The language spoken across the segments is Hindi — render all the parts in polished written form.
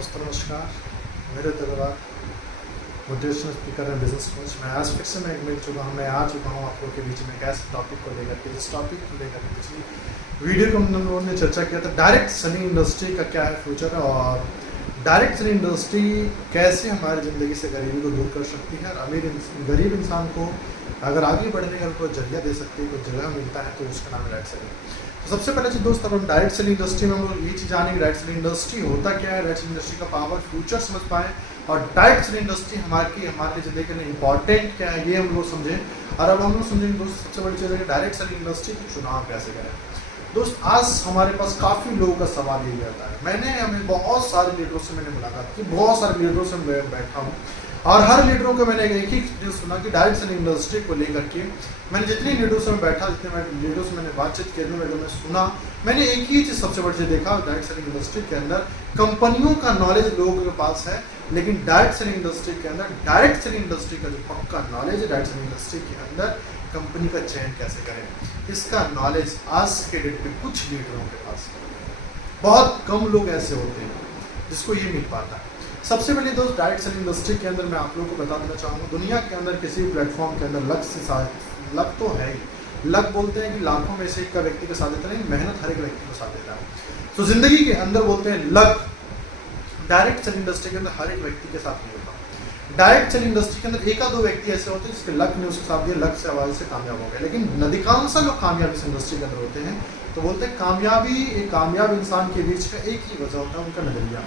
दोस्तों नमस्कार। मेरे तलवार motivational speaker and business coach मैं आज फिर से मैं मिल चुका हूँ। मैं आ चुका हूँ आप लोगों के बीच में एक ऐसे टॉपिक को लेकर के, जिस टॉपिक को लेकर के पिछली वीडियो को हम लोगों ने चर्चा किया था। डायरेक्ट सेलिंग इंडस्ट्री का क्या है फ्यूचर और डायरेक्ट सेलिंग इंडस्ट्री कैसे हमारी ज़िंदगी से गरीबी को दूर कर सकती है और गरीब इंसान को अगर आगे बढ़ने का कोई जरिया दे सकती है, कोई जगह मिलता है, तो उसका नाम है डायरेक्ट सेलिंग। तो सबसे पहले चीज़ दोस्त, अब हम डायरेक्ट सेलिंग इंडस्ट्री में हम लोग ये चीज़ जानेंगे डायरेक्ट सेलिंग इंडस्ट्री होता क्या है, डायरेक्ट सेलिंग इंडस्ट्री का पावर फ्यूचर समझ पाएँ और डायरेक्ट सेलिंग इंडस्ट्री हमारी ज़िंदगी के लिए इंपॉर्टेंट क्या है ये हम लोग समझें। और अब हम लोग समझेंगे दोस्त सबसे बड़ी चीज़ है कि डायरेक्ट सेलिंग इंडस्ट्री का चुनाव कैसे करें। दोस्त आज हमारे पास काफ़ी लोगों का सवाल यही आता है। हमें बहुत सारे लीडरों से मैंने मुलाकात की, बहुत सारे लीडरों से मैं बैठा हूँ और हर लीडरों को मैंने एक ही एक्सपीरियंस सुना कि डायरेक्ट सेलिंग इंडस्ट्री को लेकर के मैंने जितनी लीडरों से मैं बैठा, जितने लीडरों से मैंने बातचीत की, मैं सुना, मैंने एक ही चीज़ सबसे बड़ी चीज़ देखा डायरेक्ट सेलिंग इंडस्ट्री के अंदर कंपनियों का नॉलेज लोगों के पास है, लेकिन डायरेक्ट सेलिंग इंडस्ट्री के अंदर डायरेक्ट सेलिंग इंडस्ट्री का जो पक्का नॉलेज है, डायरेक्ट सेलिंग इंडस्ट्री के अंदर कंपनी का चयन कैसे करें, इसका नॉलेज आज के डेट में कुछ लीडरों के पास है। बहुत कम लोग ऐसे होते हैं जिसको ये मिल पाता है। सबसे पहले दोस्त डायरेक्ट सेलिंग इंडस्ट्री के अंदर मैं आप लोगों को बता देना चाहूँगा, दुनिया के अंदर किसी भी प्लेटफॉर्म के अंदर लक तो है ही। लक बोलते हैं कि लाखों में से एक का व्यक्ति का साथ देता नहीं, मेहनत हर एक व्यक्ति को साथ देता है। तो जिंदगी के अंदर बोलते हैं लक, डायरेक्ट सेलिंग इंडस्ट्री के अंदर हर एक व्यक्ति के साथ नहीं होता। डायरेक्ट सेलिंग इंडस्ट्री के अंदर एक दो व्यक्ति ऐसे होते हैं जिसके लक ने उसके साथ दिया, लक से आवाज से कामयाब हो गया, लेकिन अधिकांश लोग कामयाबी इस इंडस्ट्री के अंदर होते हैं। तो बोलते हैं कामयाबी, एक कामयाब इंसान के बीच में एक ही वजह होता है, उनका नजरिया।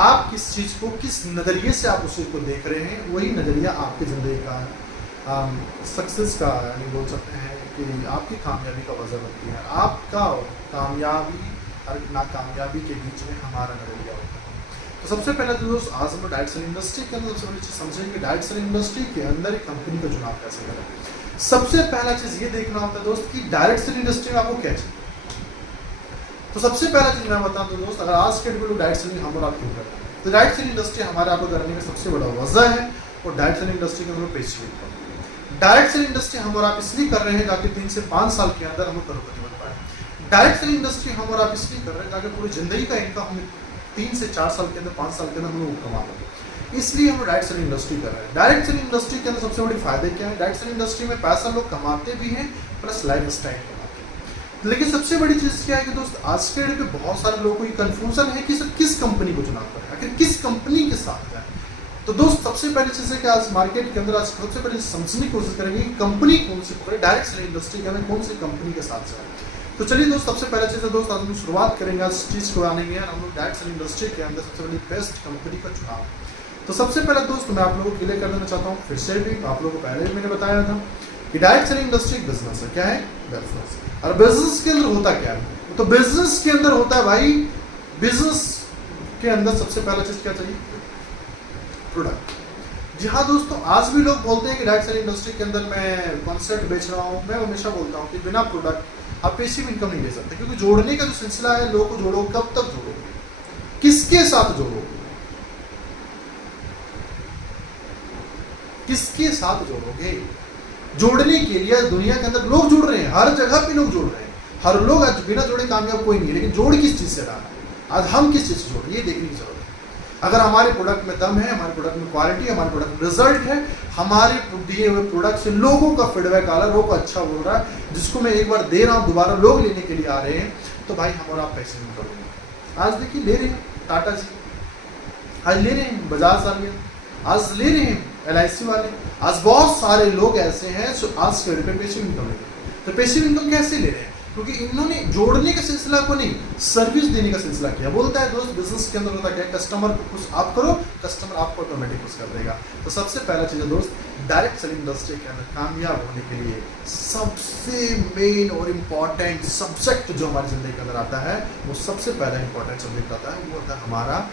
आप किस चीज़ को किस नज़रिए से आप उस चीज़ को देख रहे हैं, वही नज़रिया आपकी ज़िंदगी का सक्सेस का यानी बोल सकते हैं कि आपकी कामयाबी का वजह बनती है। आपका कामयाबी और नाकामयाबी के बीच में हमारा नज़रिया होता है। तो सबसे पहले तो दोस्त आज हम डायरेक्ट सेलिंग इंडस्ट्री के अंदर सबसे बड़ी चीज़ समझेंगे डायरेक्ट सेलिंग इंडस्ट्री के अंदर एक कंपनी का चुनाव कैसे करें। सबसे पहला चीज़ ये देखना होता है दोस्त कि डायरेक्ट सेलिंग इंडस्ट्री में आपको क्या चाहिए। तो सबसे पहला चीज़ मैं बताऊं तो दोस्त, अगर आज के लोग डायरेक्ट सेलिंग हम और आप क्यों करते हैं, तो डायरेक्ट सेलिंग इंडस्ट्री हमारे आपको करने का सबसे बड़ा वजह है और डायरेक्ट सेलिंग इंडस्ट्री के अंदर passive income. Direct selling industry हम और आप इसलिए कर रहे हैं ताकि 3 से 5 साल के अंदर हम करोड़पति बन पाए। डायरेक्ट सेलिंग इंडस्ट्री हम और आप इसलिए कर रहे हैं ताकि पूरी जिंदगी का इनकम हम 3 से 4 साल के अंदर, 5 साल के अंदर हम लोग कमा पाए, इसलिए हम डायरेक्ट सेलिंग इंडस्ट्री कर रहे हैं। डायरेक्ट सेलिंग इंडस्ट्री के अंदर सबसे बड़ी फायदे क्या है, डायरेक्ट सेलिंग इंडस्ट्री में पैसा लोग कमाते भी हैं प्लस लाइफ स्टाइल कमाते हैं। लेकिन सबसे बड़ी चीज़ क्या है कि दोस्त आज के डेट में बहुत सारे लोगों को ये कंफ्यूजन है कि सर किस कंपनी को चुनाव करें, आखिर किस कंपनी के साथ जाए। तो दोस्त सबसे पहली चीज़ है कि आज मार्केट के अंदर आज सबसे पहले समझने की कोशिश करेंगे कि कंपनी कौन सी पकड़े, डायरेक्ट सेलिंग इंडस्ट्री के अंदर कौन सी कंपनी के साथ जाए। तो चलिए दोस्त सबसे पहला चीज़ है दोस्त, आज हम शुरुआत करेंगे आज चीज़ को आने में, हम लोग डायरेक्ट सेलिंग इंडस्ट्री के अंदर सबसे पहले बेस्ट कंपनी का चुनाव। तो सबसे पहले दोस्त मैं आप लोगों को क्लियर कर देना चाहता हूँ, फिर से भी आप लोगों को पहले भी मैंने बताया था कि डायरेक्ट सेलिंग इंडस्ट्री एक बिजनेस है। क्या है? बिजनेस। और बिजनेस के अंदर होता क्या है, तो बिजनेस के अंदर होता है भाई, बिजनेस के अंदर सबसे पहला चीज क्या चाहिए, प्रोडक्ट। जी हाँ दोस्तों, आज भी लोग बोलते हैं कि डायरेक्ट सेलिंग इंडस्ट्री के अंदर मैं कॉन्सेप्ट बेच रहा हूँ। मैं हमेशा बोलता हूँ कि बिना प्रोडक्ट आप पैसिव इनकम नहीं ले सकते, क्योंकि जोड़ने का जो सिलसिला है, लोगों को जोड़ो, कब तक जोड़ोगे, किसके साथ जोड़ोगे, किसके साथ जोड़ोगे। जोड़ने के लिए दुनिया के अंदर लोग जुड़ रहे हैं, हर जगह पे लोग जुड़ रहे हैं, हर लोग आज बिना जोड़े कामयाब कोई नहीं है, लेकिन जोड़ किस चीज से रहा है, आज हम किस चीज से जोड़, ये देखने की जरूरत है। अगर हमारे प्रोडक्ट में दम है, हमारे प्रोडक्ट में क्वालिटी है, हमारे प्रोडक्ट में रिजल्ट है, हमारे दिए हुए प्रोडक्ट से लोगों का फीडबैक आ रहा है, लोगों को अच्छा बोल रहा है, जिसको मैं एक बार दे रहा हूँ दोबारा लोग लेने के लिए आ रहे हैं, तो भाई हम और आप पैसे नहीं करोगे। आज देखिए ले रहे हैं टाटा जी, आज ले रहे हैं बजाज वाले, आज ले रहे हैं LIC वाले, आज बहुत सारे लोग ऐसे हैं जो आज के पे पैसिव इनकम ले रहे हैं। तो पैसिव इनकम कैसे ले रहे हैं, क्योंकि इन्होंने जोड़ने के सिलसिला को नहीं, सर्विस देने का सिलसिला किया। बोलता है दोस्त बिजनेस के अंदर होता क्या है, कस्टमर को खुश आप करो, कस्टमर आपको ऑटोमेटिक खुश कर देगा। तो सबसे पहला चीज़ है दोस्त, डायरेक्ट सेलिंग इंडस्ट्री के अंदर कामयाब होने के लिए सबसे मेन और इम्पॉर्टेंट सब्जेक्ट जो हमारी जिंदगी के अंदर आता है, वो सबसे पहला इंपॉर्टेंट सब्जेक्ट आता है, वो होता है हमारा।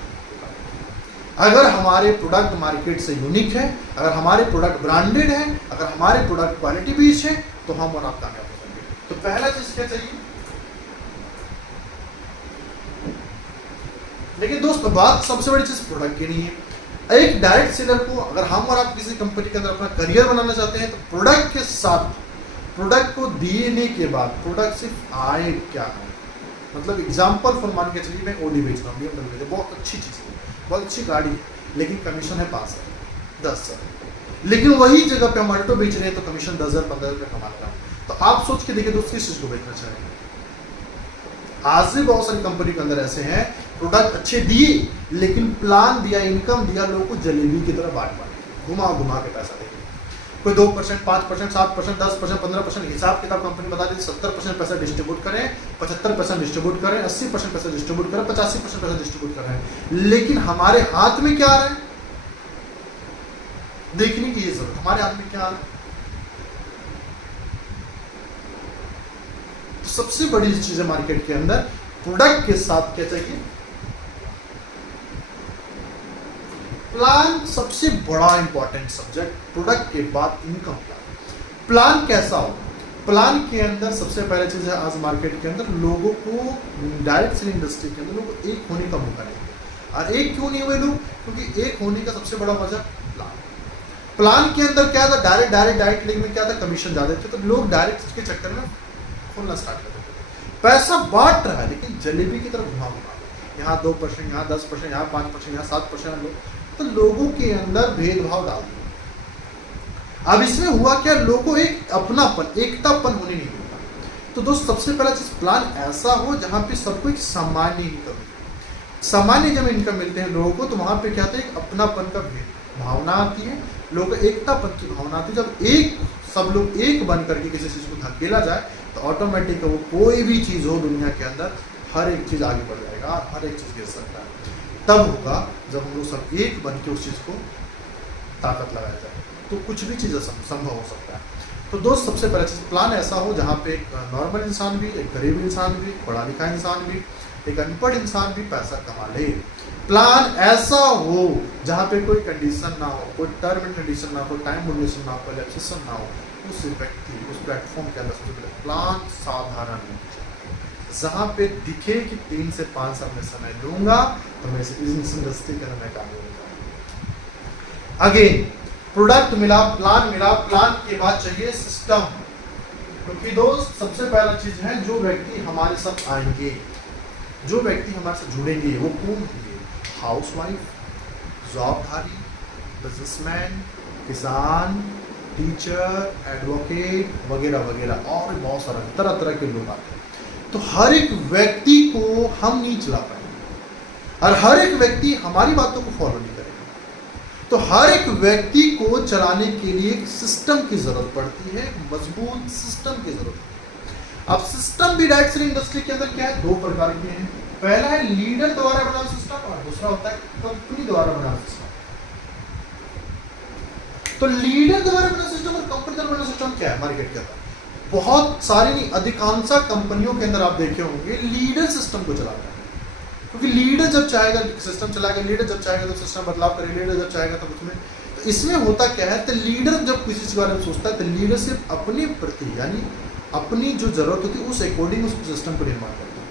अगर हमारे प्रोडक्ट मार्केट से यूनिक है, अगर हमारे प्रोडक्ट ब्रांडेड है, अगर हमारे प्रोडक्ट क्वालिटी बीच है, तो हम और आप कामयाब हो जाएंगे। तो पहला चीज क्या चाहिए, लेकिन दोस्तों बात सबसे बड़ी चीज प्रोडक्ट की नहीं है। एक डायरेक्ट सेलर को अगर हम और आप किसी कंपनी के अंदर अपना करियर बनाना चाहते हैं, तो प्रोडक्ट के साथ, प्रोडक्ट को देने के बाद प्रोडक्ट सिर्फ आए क्या है, मतलब एग्जाम्पल फॉर मान के चलिए मैं ओडी बेच रहा हूँ, बहुत अच्छी चीज़ है, बहुत अच्छी गाड़ी है, लेकिन कमीशन है 5,000 10,000, लेकिन वही जगह पे हम अल्टो बेच रहे हैं तो कमीशन 10,000 15,000 कमा रहा हूँ। तो आप सोच के देखिए दोस्त किस चीज को बेचना चाहेंगे। आज भी बहुत सारी कंपनी के अंदर ऐसे हैं, प्रोडक्ट अच्छे दिए लेकिन प्लान दिया, इनकम दिया, लोगों को जलेबी की तरह बांट बांट घुमा घुमा के पैसा देंगे। कोई 2%, 5%, 7%, 10%, 15% हिसाब किताब कंपनी बता देती, 70% पैसा डिस्ट्रीब्यूट करें, 75% डिस्ट्रीब्यूट करें, 80% पैसा डिस्ट्रीब्यूट करें, 85% पैसा डिस्ट्रीब्यूट कर रहे हैं। लेकिन हमारे हाथ में क्या आ रहा है देखने की ये जरूरत, हमारे हाथ में क्या आ रहा है। तो सबसे बड़ी चीज है मार्केट के अंदर, प्रोडक्ट के साथ क्या चाहिए, प्लान। सबसे बड़ा इंपॉर्टेंट सब्जेक्ट, प्रोडक्ट के बाद इनकम प्लान। प्लान कैसा हो, प्लान के अंदर सबसे पहले चीज है, आज मार्केट के अंदर लोगों को, डायरेक्ट सेलिंग इंडस्ट्री के अंदर लोगों को एक होने का मौका नहीं है। और एक क्यों नहीं हुए लोग, क्योंकि एक होने का सबसे बड़ा वजह प्लान। प्लान के अंदर क्या था, डायरेक्ट लेकिन क्या था, कमीशन ज्यादा थे, तो लोग डायरेक्ट के चक्कर में खोलना स्टार्ट कर देते थे। पैसा बांट रहा है लेकिन जलेबी की तरफ घुमा घुमा, यहाँ 2%, यहाँ 10%, यहाँ 5%, यहाँ 7% लोग, तो लोगों के अंदर भेदभाव डाल दिया। अब इसमें हुआ क्या, लोगों को एक अपनापन, एकतापन होने नहीं मिलता। तो दोस्त सबसे पहला चीज, प्लान ऐसा हो जहां पे सबको एक सामान्य इनकम, सामान्य जब इनकम मिलते हैं लोगों को, तो वहां पे क्या होता है, एक अपनापन का भावना आती है, लोगों को एकतापन की भावना आती है। जब एक सब लोग एक बन करके किसी चीज को धकेला जाए तो ऑटोमेटिक वो कोई भी चीज हो दुनिया के अंदर, हर एक चीज आगे बढ़ जाएगा, हर एक चीज गिर सकता है। तब होगा जब हम लोग सब एक बन के उस चीज को ताकत लगाया जाए, तो कुछ भी चीज संभव हो सकता है। तो दोस्त सबसे पहला चीज, प्लान ऐसा हो जहाँ पे एक नॉर्मल इंसान भी, एक गरीब इंसान भी, पढ़ा लिखा इंसान भी, एक अनपढ़ इंसान भी पैसा कमा ले। प्लान ऐसा हो जहाँ पे कोई कंडीशन ना हो, कोई टर्म एंड कंडीशन ना हो, कोई टाइम लिमिटेशन ना हो, कोई रिलैक्सेशन ना हो। उस व्यक्ति, उस प्लेटफॉर्म के अंदर सबसे पहले प्लान साधारण हो, जहाँ पे दिखे कि 3 से 5 साल में समय दूंगा तो मैं इस इंडस्ट्री के अंदर मैं काम करूंगा। अगेन प्रोडक्ट मिला, प्लान मिला, प्लान के बाद चाहिए सिस्टम। क्योंकि दोस्त सबसे पहला चीज है, जो व्यक्ति हमारे साथ आएंगे, जो व्यक्ति हमारे साथ जुड़ेंगे, वो कौन होंगे, हाउसवाइफ, जॉबधारी, बिजनेसमैन, किसान, टीचर, एडवोकेट वगैरह वगैरह, और बहुत सारा तरह तरह के लोग आते हैं। तो हर एक व्यक्ति को हम नहीं चला पाएंगे और हर एक व्यक्ति हमारी बातों को फॉलो नहीं करेगा। तो हर एक व्यक्ति को चलाने के लिए एक सिस्टम की जरूरत पड़ती है, मजबूत सिस्टम की जरूरत है। अब सिस्टम भी डायरेक्ट सेलिंग इंडस्ट्री के अंदर क्या है, 2 प्रकार के हैं। पहला है लीडर द्वारा बना सिस्टम और दूसरा होता है कंपनी द्वारा बना सिस्टम। तो लीडर द्वारा बना सिस्टम और कंपनी द्वारा बना सिस्टम क्या है मार्केट के अंदर, बहुत सारी नहीं, अधिकांश कंपनियों के अंदर आप देखे होंगे लीडर सिस्टम को चलाता है। क्योंकि लीडर जब चाहेगा सिस्टम चलाएगा, लीडर जब चाहेगा तो सिस्टम बदलाव करेगा, लीडर जब चाहेगा तब उसमें, तो इसमें होता क्या है, तो लीडर जब किसी चीज के बारे में सोचता है तो लीडर सिर्फ अपने प्रति, यानी अपनी जो जरूरत होती है उस अकॉर्डिंग उस सिस्टम को निर्माण करता है।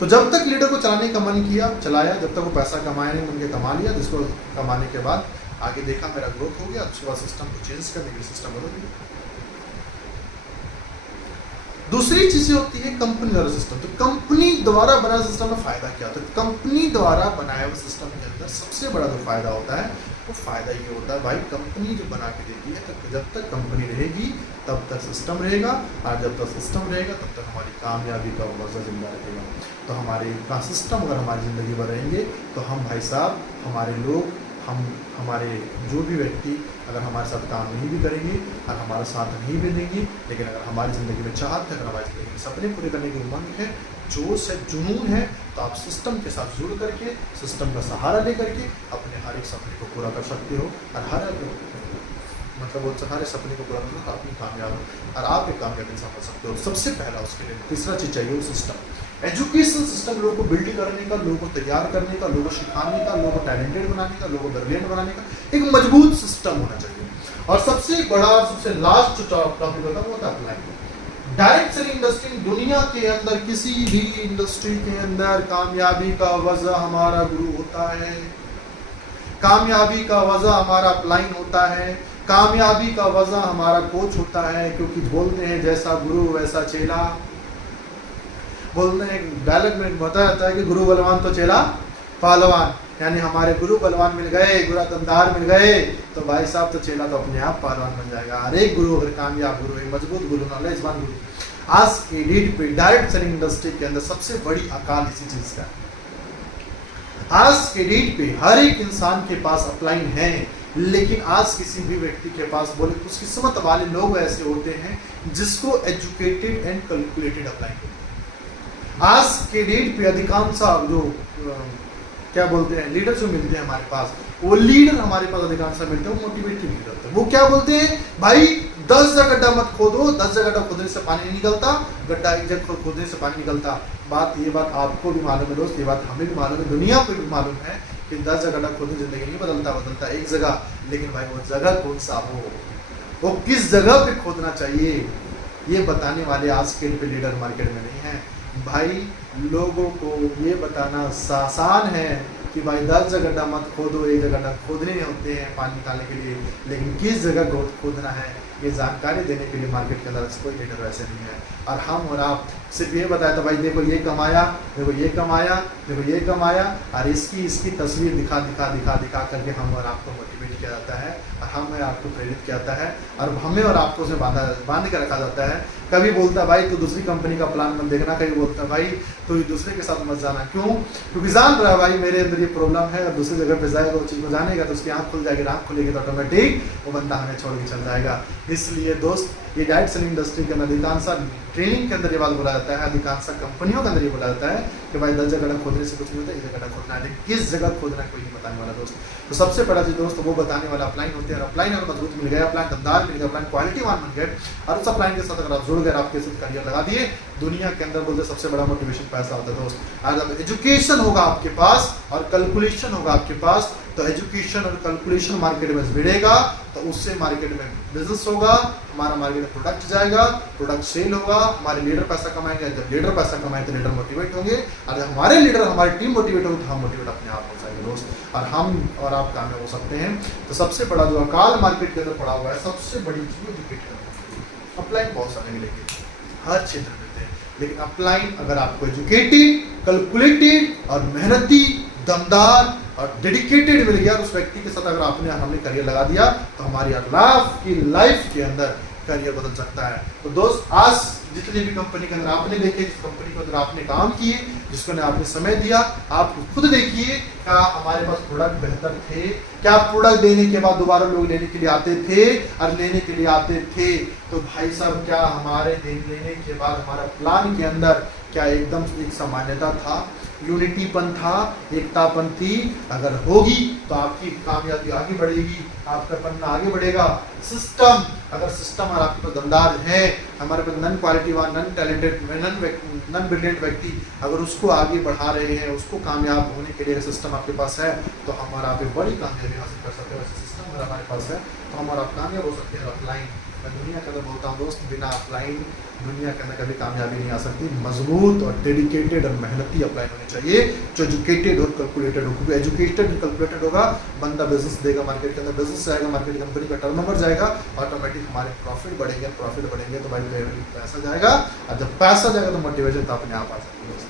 तो जब तक लीडर को चलाने का मन किया, चलाया, जब तक वो पैसा कमाया नहीं, उनके कमा लिया, जिसको कमाने के बाद आगे देखा मेरा ग्रोथ हो गया, उसके बाद सिस्टम को चेंज करने के लिए सिस्टम बदल दिया। दूसरी चीजें होती है कंपनी द्वारा सिस्टम। तो कंपनी द्वारा बना सिस्टम में फायदा क्या होता है, कंपनी द्वारा बनाया हुआ सिस्टम के अंदर सबसे बड़ा जो फायदा होता है वो फायदा ये होता है, भाई कंपनी जो बना के देती है, तब जब तक कंपनी रहेगी तब तक सिस्टम रहेगा, और जब तक सिस्टम रहेगा तब तक हमारी कामयाबी का मजा जिंदा रहेगा। तो हमारे का सिस्टम अगर हमारी ज़िंदगी में रहेंगे तो हम भाई साहब, हमारे लोग, हमारे जो भी व्यक्ति अगर हमारे साथ काम नहीं भी करेंगे और हमारा साथ नहीं भी देंगे, लेकिन अगर हमारी ज़िंदगी में चाहत है, अगर हमारी ज़िंदगी में सपने पूरे करने की उमंग है, जोश है, जुनून है, तो आप सिस्टम के साथ जुड़ करके, सिस्टम का सहारा ले करके अपने हर एक सपने को पूरा कर सकते हो, और हर वो सारे सपने को पूरा करना, तो आप कामयाब हो और आप एक कामयाब इंसान बन सकते हो। सबसे पहला उसके लिए तीसरा चीज़ चाहिए वो सिस्टम, एजुकेशन सिस्टम, लोगों को बिल्ड करने का, लोगों को तैयार करने का, लोगों को सिखाने का, लोगों को टैलेंटेड बनाने का, लोगों को ब्रिलियंट बनाने का एक मजबूत सिस्टम होना चाहिए। और सबसे बड़ा, सबसे लास्ट जो टॉपिक होता है वो होता है अप्लाई। डायरेक्ट सेलिंग इंडस्ट्री, दुनिया के अंदर किसी भी इंडस्ट्री के अंदर कामयाबी का वजह हमारा गुरु होता है, कामयाबी का वजह हमारा अपलाइन होता है, कामयाबी का वजह हमारा कोच होता है। क्योंकि बोलते हैं जैसा गुरु वैसा चेला, बोलते हैं डायलॉग में बताया जाता है कि गुरु बलवान तो चेला पहलवान, यानी हमारे गुरु बलवान मिल गए, गुरु दमदार मिल गए, तो भाई साहब तो चेला तो अपने आप पहलवान बन जाएगा। हर एक गुरु अगर कामयाब गुरु है, मजबूत गुरु, नॉलेजवान गुरु। आज की डेट पे डायरेक्ट सेलिंग इंडस्ट्री के अंदर सबसे बड़ी अकाल इसी चीज का है। आज के डेट पे हर एक इंसान के पास अपलाइन है, लेकिन आज किसी भी व्यक्ति के पास बोले खुशकिस्मत वाले लोग ऐसे होते हैं जिसको एजुकेटेड एंड कैलकुलेटेड अपलाइन होते हैं। आज के डेट पे अधिकांश जो क्या बोलते हैं लीडर जो मिलते हैं हमारे पास, वो लीडर हमारे पास अधिकांश मिलते हैं वो मोटिवेटेड लीडर होते हैं। वो क्या बोलते हैं, भाई 10 जगह गड्ढा मत खोदो, 10 जगह खोदने से पानी नहीं निकलता, गड्ढा एक जगह खोदने से पानी निकलता। ये बात आपको भी मालूम है दोस्त, ये बात हमें भी मालूम है, दुनिया को भी मालूम है कि 10 जगह गड्ढा खोदने जिंदगी नहीं बदलता एक जगह। लेकिन भाई वो जगह कौन सा हो, वो किस जगह पे खोदना चाहिए, ये बताने वाले आज के लीडर मार्केट में नहीं है। भाई लोगों को ये बताना आसान है कि भाई 10 जगह गड्ढा मत खोदो, एक जगह गड्ढा खोदने होते हैं पानी निकालने के लिए, लेकिन किस जगह खोदना है ये जानकारी देने के लिए मार्केट के अंदर कोई लीडर वैसे नहीं है। और हम और आप सिर्फ ये बताया तो भाई देखो ये कमाया, देखो ये कमाया, देखो ये कमाया, और इसकी तस्वीर दिखा करके हम और आपको मोटिवेट किया जाता है, और हम और आपको प्रेरित किया जाता है, और हमें और आपको उसमें बांध के रखा जाता है। कभी बोलता भाई तू दूसरी कंपनी का प्लान मत देखना, कभी बोलता भाई तू दूसरे के साथ मत जाना। क्यों? क्योंकि जान रहा है भाई मेरे अंदर ये प्रॉब्लम है, अगर दूसरी जगह पे जाएगा उस चीज़ को जानेगा तो उसकी आँख खुल जाएगी, आँख खुलेगी तो ऑटोमेटिक वो बंदा हमें छोड़ के चल जाएगा। इसलिए दोस्त ये डायरेक्ट सेलिंग इंडस्ट्री के अंदर अधिकांश ट्रेनिंग के अंदर ये बात बोला जाता है, अधिकांश कंपनियों के अंदर ये बोला जाता है कि भाई 10 जगह खोदने से कुछ नहीं होता, एक जगह खोदना है, लेकिन किस जगह खोदना है कोई नहीं बताने वाला दोस्त। तो सबसे बड़ा चीज दोस्त वो बताने वाला अपलाइन होते हैं, अपलाइन और मजबूत मिल गया, अपलाइन दमदार मिल गया, अपलाइन क्वालिटीवान बन गए, और उस अपलाइन के साथ अगर आप जुड़ गए, आपके साथ करियर लगा दिए, दुनिया के अंदर बोलते सबसे बड़ा मोटिवेशन पैसा होता है दोस्त। अगर एजुकेशन होगा आपके पास और कैलकुलेशन होगा आपके पास, तो एजुकेशन और कैलकुलेशन मार्केट में भिड़ेगा तो उससे मार्केट में बिजनेस होगा, हमारा मार्केट में प्रोडक्ट जाएगा, प्रोडक्ट सेल होगा, हमारे लीडर पैसा कमाएंगे, जब लीडर पैसा कमाए तो लीडर मोटिवेट होंगे, और हमारे लीडर हमारी टीम मोटिवेट होगी तो हम मोटिवेट अपने आप हो जाएंगे दोस्त, और हम और आप कामयाब हो सकते हैं। तो सबसे बड़ा जो अकाल मार्केट के अंदर पड़ा हुआ है, सबसे बड़ी चीज एजुकेटेड। अपलाइन बहुत सारे मिलेंगे, हर क्षेत्र में मिलते हैं, लेकिन अपलाइन अगर आपको एजुकेटेड, कैलकुलेटेड और मेहनती, दमदार और डेडिकेटेड मिल गया, उस व्यक्ति के साथ अगर हमने करियर लगा दिया तो हमारी की लाइफ के अंदर करियर बदल सकता है। तो दोस्त आज जितनी भी कंपनी के अंदर आपने देखे, जिस कंपनी के अंदर आपने काम किए, जिसको ने आपने समय दिया, आप खुद देखिए क्या हमारे पास प्रोडक्ट बेहतर थे, क्या प्रोडक्ट देने के बाद दोबारा लोग लेने के लिए आते थे, और लेने के लिए आते थे तो भाई साहब क्या हमारे लेने के बाद हमारा प्लान के अंदर क्या एकदम एक सामान्यता था, यूनिटीपन था, एकतापन थी। अगर होगी तो आपकी कामयाबी आगे बढ़ेगी, आपका पन्ना आगे बढ़ेगा। सिस्टम, अगर सिस्टम और आपके पास दमदार है, हमारे पास नन क्वालिटीवान, नन टैलेंटेड, नन ब्रिलियंट व्यक्ति अगर उसको आगे बढ़ा रहे हैं, उसको कामयाब होने के लिए सिस्टम आपके पास है तो हम और आप बड़ी कामयाबी हासिल कर सकते हैं। वैसे सिस्टम अगर हमारे पास है तो हम और आप कामयाब हो सकते हैं। अपलाइन मैं दुनिया के अंदर बोलता हूँ दोस्त, बिना अपलाइन दुनिया के अंदर कभी कामयाबी नहीं आ सकती। मजबूत और डेडिकेटेड और मेहनती अपलाइन होनी चाहिए, जो एजुकेटेड और कैलकुलेटेड हो, क्योंकि एजुकेटेड और कैलकुलेटेड होगा बंदा बिजनेस देगा, मार्केट के अंदर बिजनेस जाएगा, मार्केट कंपनी का टर्नओवर जाएगा, ऑटोमेटिक हमारे प्रॉफिट बढ़ेंगे तो भाई पैसा जाएगा, और जब पैसा जाएगा तो मोटिवेशन तो अपने आप आ जाएगी।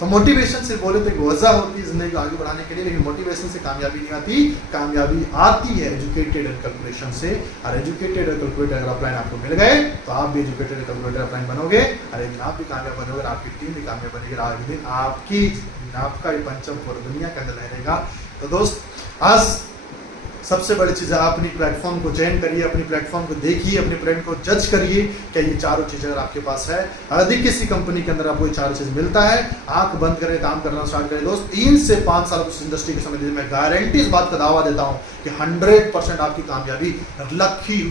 तो मोटिवेशन से बोले तो एक वजह होती है जिंदगी को आगे बढ़ाने के लिए, लेकिन मोटिवेशन से कामयाबी नहीं आती, कामयाबी आती है एजुकेटेड और कैलकुलेशन से। और एजुकेटेड और कैलकुलेटेड अगर अपलाइन आपको मिल गए तो आप भी एजुकेटेड और कैलकुलेटेड अपलाइन बनोगे, और एक दिन आप भी कामयाब बनोगे, आपकी टीम भी कामयाब बनेगी, और एक दिन आपका ही पंचम पूरी दुनिया के अंदर रहेगा। तो दोस्त आज सबसे बड़ी चीज़ है, अपनी प्लेटफॉर्म को चयन करिए, अपनी प्लेटफॉर्म को देखिए, अपने ब्रांड को जज करिए क्या ये चारों चीज़ें अगर आपके पास है। यदि किसी कंपनी के अंदर आपको ये चारों चीज़ मिलता है, आंख बंद करें, काम करना स्टार्ट करें दोस्त, 3 से 5 साल उस इंडस्ट्री के समय मैं गारंटी इस बात का दावा देता हूँ कि 100% आपकी कामयाबी रखी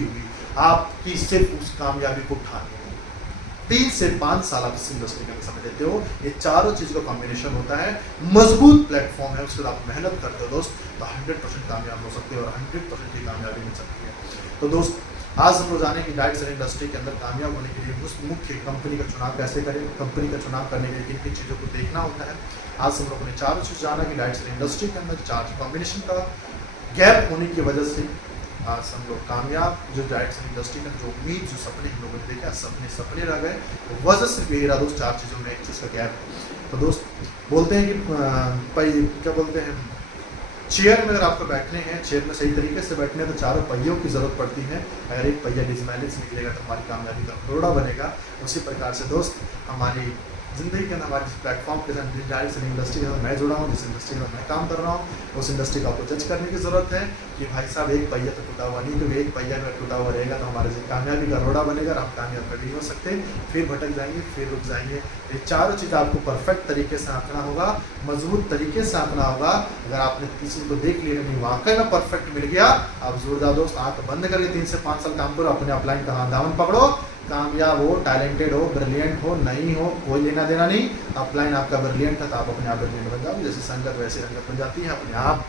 हुई, आपकी सिर्फ उस कामयाबी को उठानी है। 3 से 5 साल आप इस इंडस्ट्री के समय देते हो, ये चारों चीज़ का कॉम्बिनेशन होता है, मजबूत प्लेटफॉर्म है, उसके बाद आप मेहनत करते हो दोस्त तो 100% कामयाब हो सकते हो, और 100% की कामयाबी मिल सकती है। तो दोस्त आज हम लोग जाने की डायरेक्ट सेलिंग इंडस्ट्री के अंदर कामयाब होने के लिए उस मुख्य कंपनी का चुनाव कैसे करें, कंपनी का चुनाव करने के लिए किन किन चीज़ों को देखना होता है। आज हम लोगों ने चारों चीज़ जाना कि डायरेक्ट सेलिंग इंडस्ट्री के अंदर 4 कॉम्बिनेशन का गैप होने की वजह से आज हम लोग कामयाब, जो डायरेक्ट सेलिंग इंडस्ट्री का जो उम्मीद, जो सपने हम लोगों ने देखा, सपने रह गए। वजह सिर्फ यही रहा दोस्त, 4 चीज़ों में एक चीज़ का गैप। तो दोस्त बोलते हैं कि क्या बोलते हैं, चेयर में अगर आपको बैठने हैं, चेयर में सही तरीके से बैठने हैं तो चारों पहियों की ज़रूरत पड़ती है। अगर एक पहिया डिसबैलेंस निकलेगा तो हमारी कामयाबी का रोड़ा बनेगा। उसी प्रकार से दोस्त हमारी ज़िंदगी के अंदर हमारे जिस प्लेटफॉर्म के साथ डायरेक्ट सेलिंग इंडस्ट्री के साथ मैं जुड़ा हूँ, जिस इंडस्ट्री में मैं काम कर रहा हूँ, उस इंडस्ट्री को आपको जज करने की ज़रूरत है कि भाई साहब एक पहिया तो टूटा हुआ नहीं, क्योंकि एक पहिया अगर टूटा हुआ रहेगा तो हमारे कामयाबी का रोड़ा बनेगा और हम कामयाब कभी नहीं हो सकते, फिर भटक जाएंगे, फिर रुक जाएंगे। ये चारों चीज़ आपको परफेक्ट तरीके से आंकना होगा, मजबूत तरीके से आंकना होगा। अगर आपने तीसरी को देख लिया नहीं वाकई में परफेक्ट मिल गया, आप जोरदार दोस्त आंख बंद करके 3 से 5 साल काम करो, अपने अपलाइन का हाथ दामन पकड़ो, कामयाब हो, टैलेंटेड हो, ब्रिलियंट हो, नहीं हो कोई लेना देना नहीं। अपलाइन आपका ब्रिलियंट है तो आप अपने आप ब्रिलियंट बन जाओगे, जैसे संगत वैसे रंगत बन जाती है अपने आप।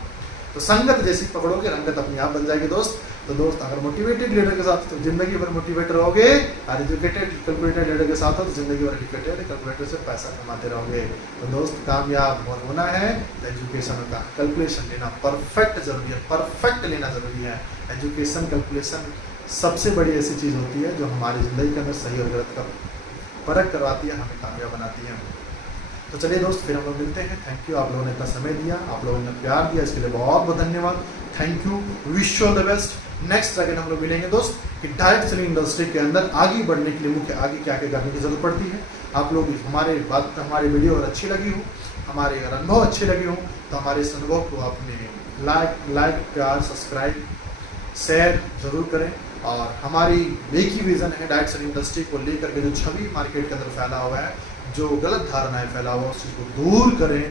तो संगत जैसी पकड़ोगे रंगत अपने आप बन जाएगी दोस्त। तो दोस्त अगर मोटिवेटेड लीडर के साथ तो जिंदगी भर मोटिवेट रहोगे, और एजुकेटेड कैलकुलेटेड लीडर के साथ हो तो जिंदगी भर एजुकेटेड कैलकुलेटर से पैसा कमाते रहोगे। तो दोस्त कामयाब होना है तो एजुकेशन का कैलकुलेशन लेना परफेक्ट जरूरी है, परफेक्ट लेना जरूरी है। एजुकेशन कैलकुलेशन सबसे बड़ी ऐसी चीज़ होती है जो हमारी ज़िंदगी के अंदर सही और गलत का परख करवाती है, हमें कामयाब बनाती है। तो चलिए दोस्त फिर हम लोग मिलते हैं। थैंक यू, आप लोगों ने इतना समय दिया, आप लोगों ने प्यार दिया, इसके लिए बहुत बहुत धन्यवाद। Thank you, wish you all the best. Next again हम लोग मिलेंगे दोस्त कि डायरेक्ट सेलिंग इंडस्ट्री के अंदर आगे बढ़ने के लिए मुख्य आगे क्या क्या करने की जरूरत पड़ती है। आप लोग हमारी वीडियो अगर अच्छी लगी हो, हमारे अगर अनुभव अच्छे लगे हों तो हमारे इस अनुभव को आपने लाइक प्यार सब्सक्राइब शेयर जरूर करें। और हमारी एक ही विज़न है डायरेक्ट सेलिंग इंडस्ट्री को लेकर के जो छवि मार्केट के अंदर फैला हुआ है, जो गलत धारणाएं फैला हुआ है, उस चीज़ को दूर करें।